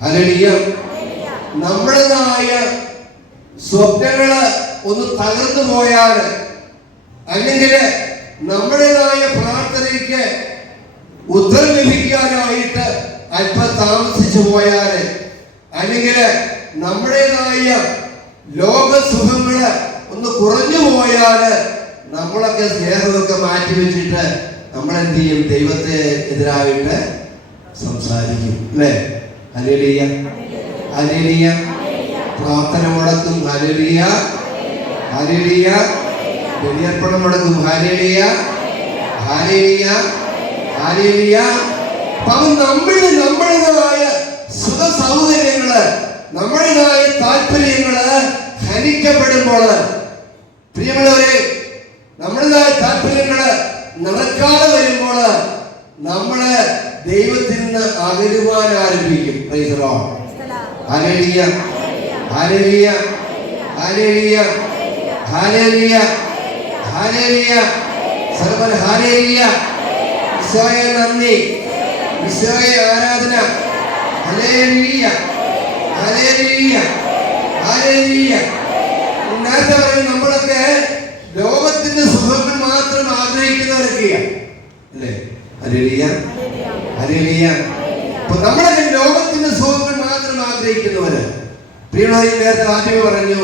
Hallelujah നമ്മുടേതായ സ്വപ്നങ്ങൾ ഒന്ന് തകർന്നു പോയാൽ അല്ലെങ്കിൽ നമ്മുടേതായ പ്രാർത്ഥനയ്ക്ക് ഉത്തരം ലഭിക്കാനായിട്ട് അല്പം താമസിച്ചു പോയാൽ അല്ലെങ്കിൽ നമ്മുടേതായ ലോകസുഖങ്ങൾ ഒന്ന് കുറഞ്ഞു പോയാൽ നമ്മളൊക്കെ സ്നേഹമൊക്കെ മാറ്റി വെച്ചിട്ട് നമ്മൾ ചെയ്യും? ദൈവത്തെ എതിരായിട്ട് സംസാരിക്കും. അല്ലേ? ഹലേലിയ ഹലേലിയ പ്രാർത്ഥന മുടക്കും. ഹലേലിയ ഹലേലിയ ബലിയർപ്പണം മുടക്കും. ഹലേലിയ ഹലേലിയ ഹലേലിയ അപ്പം നമ്മളിൽ നമ്മുടേതായ സുഖ സൗകര്യങ്ങൾ നമ്മുടേതായ താല്പര്യങ്ങൾ ഹനിക്കപ്പെടുമ്പോൾ പ്രിയമുള്ളവരെ നമ്മുടേതായ താല്പര്യങ്ങൾ നടക്കാതെ വരുമ്പോൾ നമ്മൾ ദൈവത്തിൽ നിന്ന് അകലുവാൻ ആരംഭിക്കും നന്ദി. ആരാധന. നേരത്തെ പറയും നമ്മളൊക്കെ ലോകത്തിന്റെ സുഖങ്ങൾ മാത്രം ആഗ്രഹിക്കുന്നവരൊക്കെയാ. അല്ലേ? ഹല്ലേലൂയ. നമ്മളൊക്കെ ലോകത്തിന്റെ സുഖങ്ങൾ മാത്രം ആഗ്രഹിക്കുന്നവര്. പ്രിയമായി നേരത്തെ ആദ്യമേ പറഞ്ഞു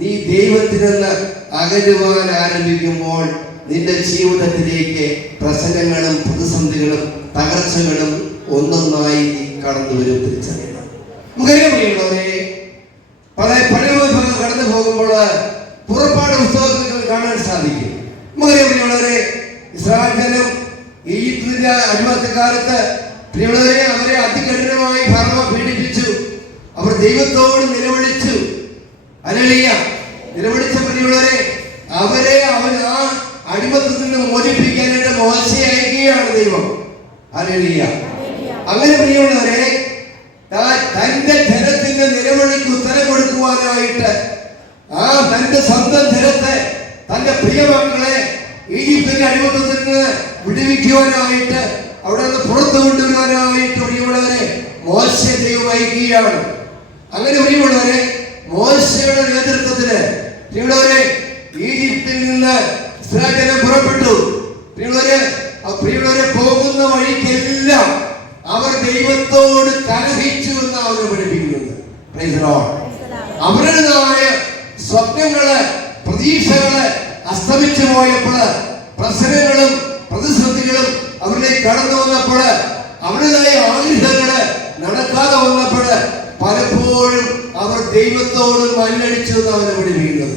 നീ ദൈവത്തിൽ നിന്ന് അകലുവാൻ ആരംഭിക്കുമ്പോൾ നിന്റെ ജീവിതത്തിലേക്ക് പ്രശ്നങ്ങളും പ്രതിസന്ധികളും തകർച്ചകളും ഒന്നൊന്നായി നീ കടന്നു വരും തിരിച്ചറിയണം. നമുക്കറിയാം പ്രിയമുള്ളവരെ പല പഴയ കടന്നു പോകുമ്പോൾ പുറപ്പാട് പുസ്തകത്തിൽ കാണാൻ സാധിക്കും. നമുക്കറിയാം പ്രിയമുള്ളവരെ ഇസ്രായേൽ ജനം ഈജിപ്തിന്റെ അടിമത്തക്കാലത്ത് പ്രിയമുള്ളവരെ അവരെ അതികഠിനമായി ഭർമ്മ പീഡിപ്പിച്ചു. അവർ ദൈവത്തോട് നിലവിളിച്ചു. അലളിയ നിലവിളിച്ച പ്രിയമുള്ളവരെ അവരെ അവൻ ആ അടിമത്തത്തിൽ നിന്ന് മോചിപ്പിക്കാനായിട്ട് മോശയെ അയക്കുകയാണ് ദൈവം. അലളിയ അങ്ങനെ പ്രിയമുള്ളവരെ തന്റെ ജനത്തിന്റെ നിലവിളിക്ക് ഉത്തരം കൊടുക്കുവാനായിട്ട് ആ തന്റെ സ്വന്തം ജനത്തെ തന്റെ പ്രിയമക്കളെ ഈജിപ്തിന്റെ അടിമത്തത്തിൽ നിന്ന് വിടുവിക്കുവാനായിട്ട് അവിടെ നിന്ന് പുറത്തു കൊണ്ടുവരുവാനായിട്ട് പ്രിയമുള്ളവരെ മോശ ദൈവം അയക്കുകയാണ് അങ്ങനെ പ്രിയമുള്ളവരെ മോശയുടെ നേതൃത്വത്തിന് പ്രിയമുള്ളവരെ ഈജിപ്തിൽ നിന്ന് ഇസ്രായേൽ ജനം പുറപ്പെട്ടു. പ്രിയമുള്ളവരെ പ്രിയമുള്ളവരെ പോകുന്ന വഴിക്കെല്ലാം അവർ ദൈവത്തോട് കലഹിച്ചു എന്ന് അവർ പഠിപ്പിക്കുന്നത്. അവരുടേതായ സ്വപ്നങ്ങൾ പ്രതീക്ഷകൾ അസ്തമിച്ചു പോയപ്പോൾ പ്രശ്നങ്ങളും പ്രതിസന്ധികളും അവരിലേക്ക് കടന്നു വന്നപ്പോൾ അവരുടേതായ ആഗ്രഹങ്ങൾ നടക്കാതെ വന്നപ്പോൾ പലപ്പോഴും അവർ ദൈവത്തോട് മല്ലടിച്ചു അവരെ പഠിപ്പിക്കുന്നത്.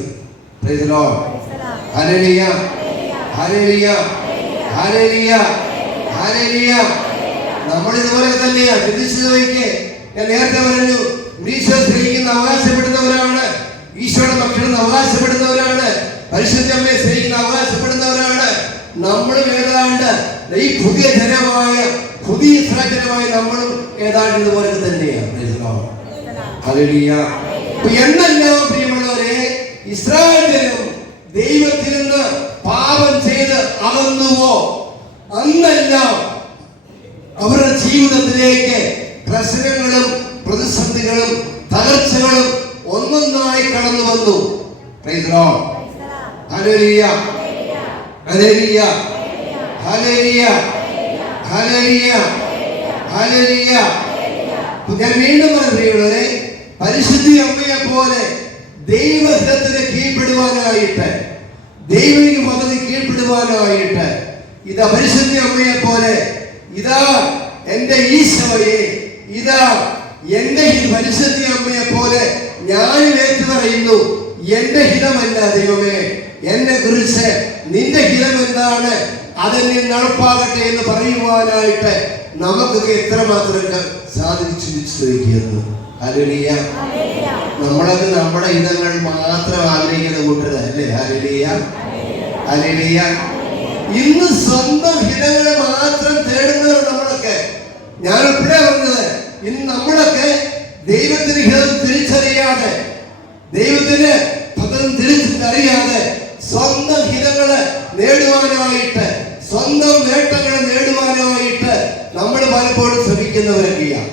ഹല്ലേലൂയ. നമ്മൾ ഇതുപോലെ തന്നെയാ ചിന്തിച്ചു നോക്കിയേ ഞാൻ നേരത്തെ പറഞ്ഞു ഈശോ സ്നേഹിക്കുന്ന അവകാശപ്പെടുന്നവരാണ് ഈശോയുടെ മക്കളെന്ന് അവകാശപ്പെടുന്നവരാണ് പരിശുദ്ധമ്മയെ സ്നേഹിക്കുന്ന അവകാശപ്പെടുന്നവരാണ് നമ്മളും ഏതാണ്ട് ഈ പുതിയ ജനമായ പുതിയ ജനമായ നമ്മളും ഏതാണ്ട് ഇതുപോലെ തന്നെയാണ്. എന്നെല്ലാം പ്രിയമുള്ളവരെ ഇസ്രായേൽ ജനം ദൈവത്തിൽ നിന്ന് പാപം ചെയ്ത് അകന്നുവോ? അന്നെല്ലാം അവരുടെ ജീവിതത്തിലേക്ക് പ്രശ്നങ്ങളും പ്രതിസന്ധികളും തകർച്ചകളും ഒന്നൊന്നായി കടന്നു വന്നു ഹല്ലേലൂയ. ഹല്ലേലൂയ. ഹല്ലേലൂയ. അപ്പൊ ഞാൻ വീണ്ടും പറയുന്നത് പരിശുദ്ധി അമ്മയെ പോലെ ദൈവത്തിന് കീഴ്പ്പെടുവാനായിട്ട് ദൈവിക പദ്ധതി കീഴ്പ്പെടുവാനായിട്ട് ഇതാ പരിശുദ്ധി അമ്മയെ പോലെ ഇതാ എന്റെ ഈശോയെ ഇതാ എന്റെ ഈ പരിശുദ്ധി അമ്മയെ പോലെ ഞാൻ ഏറ്റു പറയുന്നു എന്റെ ഹിതമല്ല ദൈവമേ എന്നെ കുറിച്ച് നിന്റെ ഹിതം എന്താണ് അതെന്നെ നടപ്പാകട്ടെ എന്ന് പറയുവാനായിട്ട് നമുക്കൊക്കെ എത്രമാത്രം സാധിച്ചു ചോദിക്കുന്നു ഹല്ലേലൂയ. നമ്മളൊക്കെ നമ്മുടെ ഹിതങ്ങൾ മാത്രം ആഗ്രഹിക്കുന്ന കൂട്ടര് അല്ലേ? ഹല്ലേലൂയ. ഹല്ലേലൂയ. ഇന്ന് സ്വന്തം ഹിതങ്ങളെ മാത്രം തേടുന്നവർ നമ്മളൊക്കെ. ഞാൻ എപ്പോഴാ പറഞ്ഞത് ഇന്ന് നമ്മളൊക്കെ ദൈവത്തിന് ഹിതം തിരിച്ചറിയാതെ ദൈവത്തിന് ഭദ്രം തിരിച്ചറിയാതെ സ്വന്തം ഹിതങ്ങളെ നേടുവാനായിട്ട് സ്വന്തം നേട്ടങ്ങളെ നേടുവാനായിട്ട് നമ്മൾ പലപ്പോഴും ശ്രമിക്കുന്നവരൊക്കെയാണ്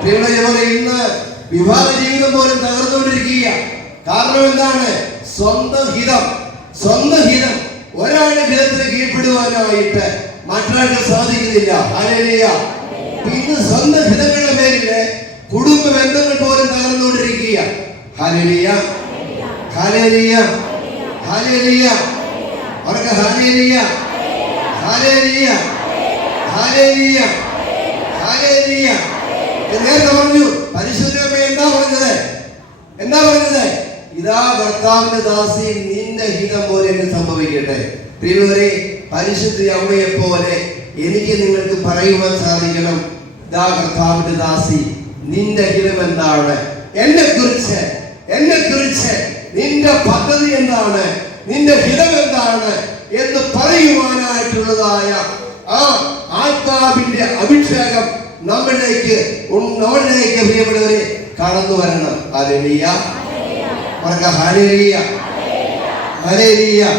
പ്രിയമുള്ളവരെ ഇന്ന് വിവാഹ ജീവിതം പോലും തകർന്നുകൊണ്ടിരിക്കുക കാരണം എന്താണ്? സ്വന്തം ഹിതം സ്വന്തം ഹിതം ഒരാളുടെ ഹിതത്തിന് കീഴ്പ്പെടുവാനായിട്ട് മറ്റൊരാൾക്ക് സാധിക്കുന്നില്ല. ഹല്ലേലൂയ ഇന്ന് സ്വന്തം ഹിതങ്ങളുടെ പേരിൽ കുടുംബ ബന്ധങ്ങൾ പോലും തകർന്നുകൊണ്ടിരിക്കുക ഹല്ലേലൂയ ഹല്ലേലൂയ ഹല്ലേലൂയ അവർക്ക് ഹല്ലേലൂയ ഹല്ലേലൂയ ഹല്ലേലൂയ ഞാൻ നേരത്തെ പറഞ്ഞു പരിശുദ്ധമ എന്താ പറഞ്ഞത്? എന്താ പറഞ്ഞത്? ഇതാ ഭർത്താവിന്റെ ദാസി നിന്റെ ഹിതം പോലെ എന്ന് സംഭവിക്കട്ടെ? തിരുവരെ പരിശുദ്ധ അമ്മയെ പോലെ എനിക്ക് നിങ്ങൾക്ക് പറയുവാൻ സാധിക്കണം. ഇതാ കർത്താവിന്റെ ദാസി നിന്റെ ഹിതം എന്താണ്? എന്നെ കുറിച്ച് എന്നെ കുറിച്ച് നിന്റെ പദ്ധതി എന്താണ്? നിന്റെ ഹിതം എന്താണ്? എന്ന് പറയുവാനായിട്ടുള്ളതായ ആ ആത്മാവിന്റെ അഭിഷേകം നമ്മളിലേക്ക് നമ്മളിലേക്ക് പ്രിയപ്പെട്ടവരെ കടന്നു വരണം. പറഞ്ഞ ഹല്ലേലൂയ. ഹല്ലേലൂയ.